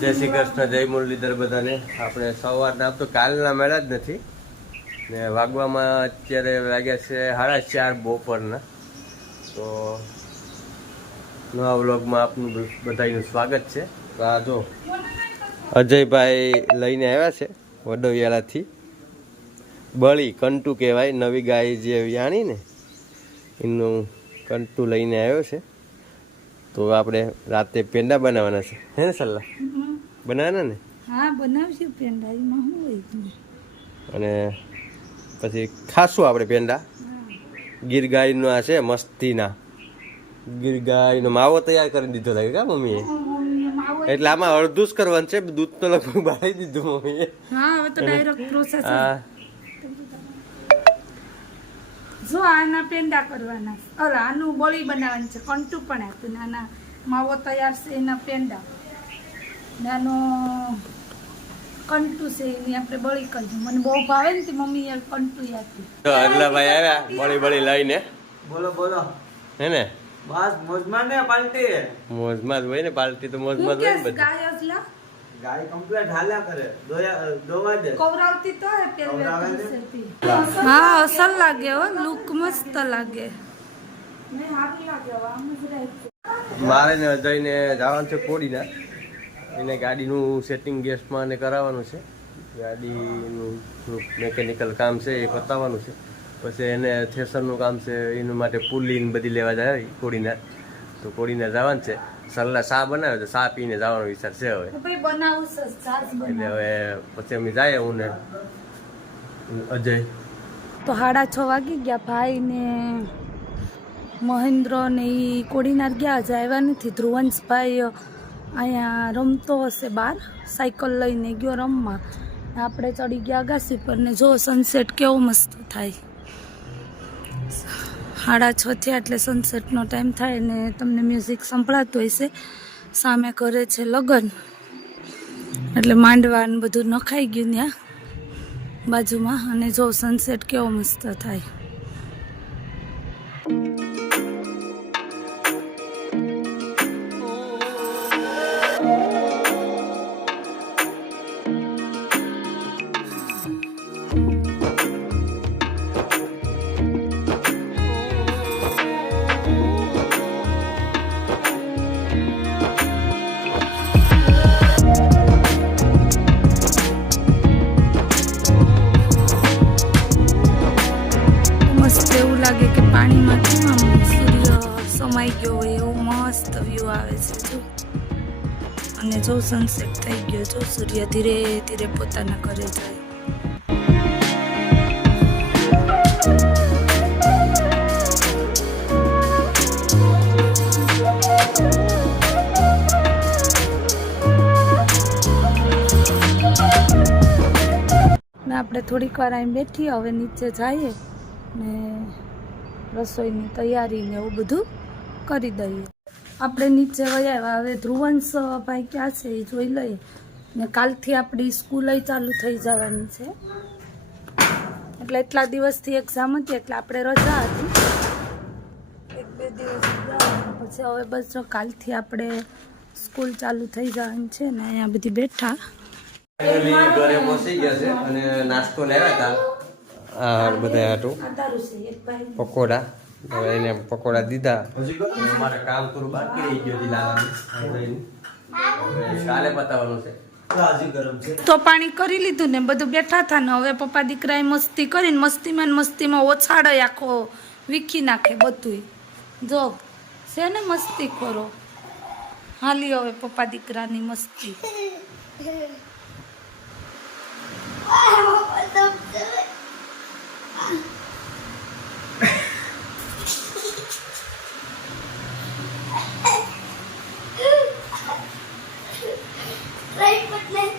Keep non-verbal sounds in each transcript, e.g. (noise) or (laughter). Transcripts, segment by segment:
જય શ્રી કૃષ્ણ, જય મુરલીધર બધાને. આપણે સવારના તો કાલના મેળા જ નથી. ને વાગવામાં અત્યારે વાગ્યા છે સાડા ચાર બપોરના. તો નવા વ્લોગમાં આપનું બધાનું સ્વાગત છે. તો આ જો અજયભાઈ લઈને આવ્યા છે વડોવિયાળાથી બળી, કંટુ કહેવાય, નવી ગાય જે વ્યાણી ને, એનું કંટુ લઈને આવ્યો છે. તો આપણે રાતે પેંડા બનાવવાના છે. હે ને સલ્લા? બનાવવાના ને? હા બનાવશું પેંડા એમાં શું હોય અને પછી ખાશું આપણે પેંડા. ગીર ગાયનો આ છે મસ્તીના. ગીર ગાયનો માવો તૈયાર કરી દીધો લાગે કા મમ્મીએ? એટલે આમાં અડધું જ કરવાનું છે દૂધ તો લગભગ બાળી દીધું મમ્મીએ. હા હવે તો ડાયરેક્ટ પ્રોસેસ જો. આના પેંડા કરવાના. અરે આનું બોળી બનાવવાનું છે કંટુ પણ આપ્યું નાના માવો તૈયાર છે એના પેંડા. નાનો કંટુ છે એની આપણે બળી કરશું મને બહુ ભાવે ને તે મમ્મી યાર કંટુ આપ્યું તો અગલાભાઈ આવ્યા બળી બળી લઈને. બોલો બોલો. હે ને? બસ મોજમાં ને પાલટી મોજમાં જ હોય ને પાલટી તો મોજમાં જ હોય ને કે ગાય અસલા કમ્પ્લીટ હાલ્યા કરે. દોયા દોવા દે. કવરાવતી તો હે પેલ અસલ લાગે હો લુક મસ્ત લાગે. મેં સારું લાગે આમ જ રાખ્યું મારે ને જઈને જવાનું છે કોડીના. એને ગાડીનું સેટિંગ ગેસમાં અને કરાવવાનું છે. ગાડીનું મેકેનિકલ કામ છે એ પતાવવાનું છે. પછી એને થેસરનું કામ છે એના માટે પુલી બધી લેવા જાય કોડીના. તો કોડીના જવાનું છે. સલ્લા સા બનાવે તો સા પીને જવાનો વિચાર છે હવે. એટલે હવે પછી અમે જાય હું ને અજય. તો સાડા છ વાગી ગયા. ભાઈ ને મહેન્દ્ર ને એ કોડીનાર ગયા હજી આવ્યા નથી. ધ્રુવંશભાઈ અહીંયા રમતો હશે બહાર સાયકલ લઈને ગયો રમવા. આપણે ચડી ગયા અગાસી પર ને જો સનસેટ કેવો મસ્ત થાય. સાડા છ થયા એટલે સનસેટનો ટાઈમ થાય ને તમને મ્યુઝિક સંભળાતું હશે. સામે કરે છે લગ્ન. એટલે માંડવા ને બધું નખાઈ ગયું ત્યાં બાજુમાં. અને જો સનસેટ કેવો મસ્ત થાય. અને જો સનસેટ થઈ ગયો, જો સૂર્ય ધીરે ધીરે પોતાના ઘરે જાય. આપણે થોડીક વાર અહીં બેઠી, હવે નીચે જઈએ ને રસોઈની તૈયારી ને એવું બધું કરી દઈએ. આપણે નીચે વયા આવ્યા હવે ધ્રુવંશ ભાઈ ક્યાં છે એ જોઈ લઈએ. ને કાલથી આપણી સ્કૂલ ચાલુ થઈ જવાની છે. એટલે એટલા દિવસથી એક્ઝામ હતી એટલે આપણે રજા હતી. એક બે દિવસ પછી હવે બસ જો કાલથી આપણે સ્કૂલ ચાલુ થઈ જવાની છે ને અહીંયા બધી બેઠા. ઘરે પહોંચી ગયા છે અને નાસ્તો લાવ્યા હતા. બધા હાટું. આ તારું છે એક ભાઈ. પકોડા. હવે એને પકોડા દીધા. મારે કામ થોડું બાકી રહી ગયું હતી લાવવાનું. કાલે બતાવવાનું છે. હજી ગરમ છે. તો પાણી કરી લીધું ને બધું બેઠા હતા ને હવે પપ્પા દીકરાએ મસ્તી કરીને મસ્તીમાં ને મસ્તીમાં ઓછાડે આખો વીખી નાખે બધું જો છે ને મસ્તી કરો હાલી હવે પપ્પા દીકરાની મસ્તી. (laughs) Triplet.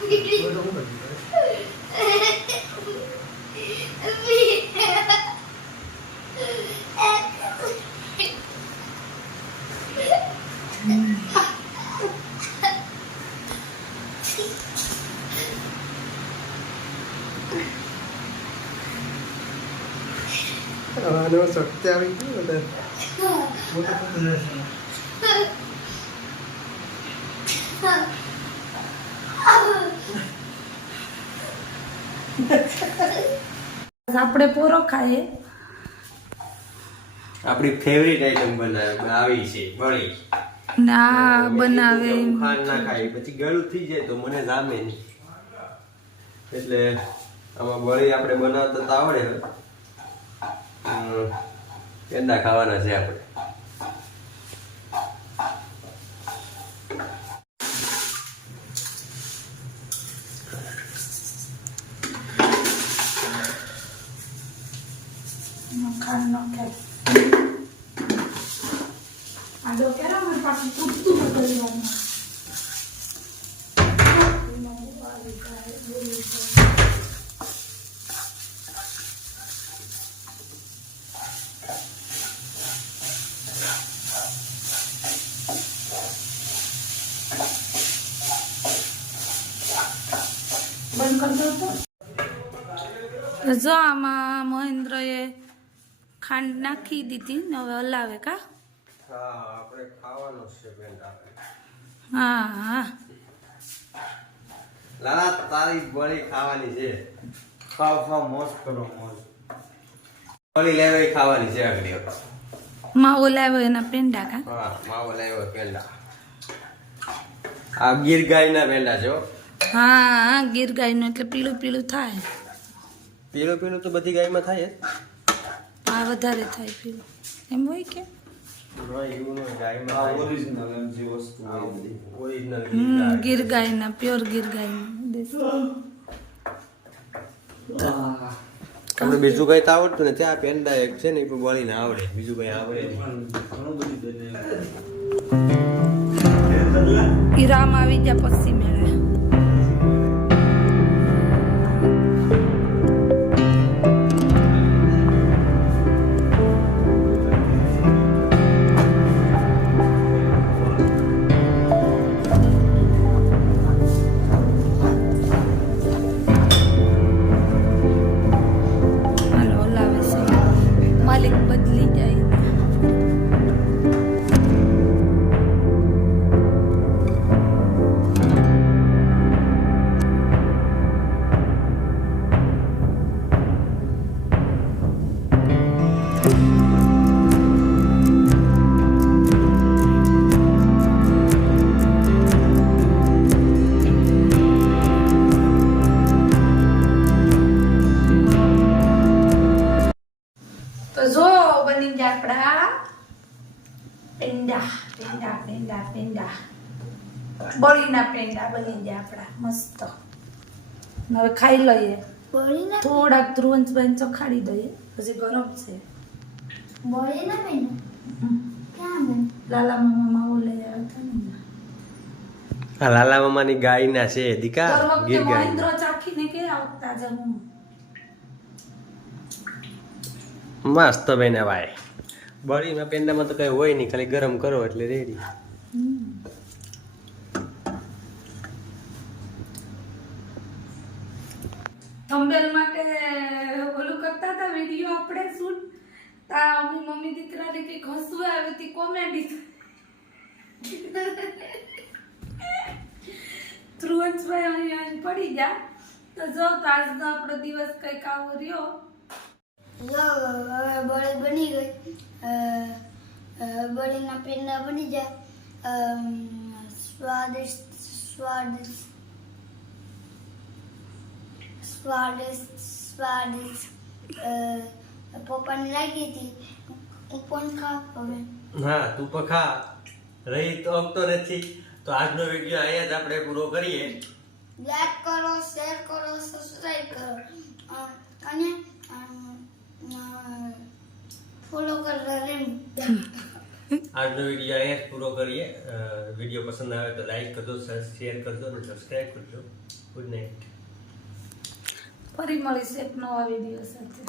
Triplet. સત્ય આવી ગયું આપણે પોરો ખાઈએ. આપણી ફેવરિટ આઈટમ બનાવે આવી છે બળી ના બનાવે ખાન ના ખાય પછી ગળું થઈ જાય તો મને જામે નહીં. એટલે આમાં બળી આપણે બનાવતા તો આવડે પેંડા ખાવાના છે આપણે. ખાંડ ન ખાય આડો કેરા મારે પાછું તૂટતું ન કરવાનું બંધ કરી દો તો તો જો આમાં મહેન્દ્રએ ખાંડ નાખી દીધી. ને હવે હલાવે કા? હા આપણે ખાવાનો છે પેંડા હા હા. લાલા તારી બળી ખાવાની છે. ખાવ ખાવ મોજ કરો મોજ. બળી ખાવાની છે આગળ માવો લાવ્યો એના પેંડા કા? હા માવો લાવ્યો પેંડા. આ ગીર ગાયના પેંડા છે હા. ગીર ગાયનું એટલે પીળું પીળું થાય. પીળું પીળું તો બધી ગાયમાં થાય. આ વધારે થાય પીળું એમ હોય કે? ના, ગીર ગાય. ગીર ગાયના. પ્યોર ગીર ગાયના. તમને બીજું કઈ તો આવડતું નથી. આ પેન્ડા એક છે ને એ પણ બળીને આવડે. બીજું કઈ આવડે. ઈરામ આવી ગયા પછી મેળે. ગયા આપણા પેંડા પેંડા પેંડા પેંડા બળીના પેંડા બની ગયા આપણા મસ્ત હવે ખાઈ લઈએ થોડાક ના થોડાક ચખાડી દઈએ હજી ગરમ છે બેન બેન લાલા મામા માવો લઈ આવ્યા હતા ને આ લાલા મામાની ગાયના છે દીકા ગીર ગાય મહેન્દ્ર ચાખીને કે આવતા જ મસ્ત બેને ભાઈ બળીમાં પેંડામાં તો કઈ હોય નહીં ખાલી ગરમ કરો એટલે રેડી થંબેલ માટે ઓલું કરતા હતા વીડિયો આપણે શૂટ તા અમી મમ્મી દીકરાને કઈ હસવું આવી હતી કોમેડી ધ્રુવંશભાઈ અહીંયા પડી ગયા. તો જો તો આજનો આપણો દિવસ કંઈક આવો રહ્યો. બળી બની ગઈ. બળીના પેંડા બની જાય. સ્વાદિષ્ટ સ્વાદિષ્ટ સ્વાદિષ્ટ સ્વાદિષ્ટ પપ્પાને લાગી હતી. હું પણ ખાવ હવે. હા તું પખા રહી તો અમતો નથી. તો આજનો વીડિયો અહીંયા જ આપણે પૂરો કરીએ. લાઈક કરો શેર કરો સબસ્ક્રાઈબ કરો. અને ફોલો કરો રેમ (laughs) આજનો વીડિયો અહીંયા જ પૂરો કરીએ. વીડિયો પસંદ આવે તો લાઈક કરજો શેર કરજો અને સબસ્ક્રાઈબ કરજો. ગુડ નાઇટ ફરી મળીશ એક નવા વીડિયો સાથે.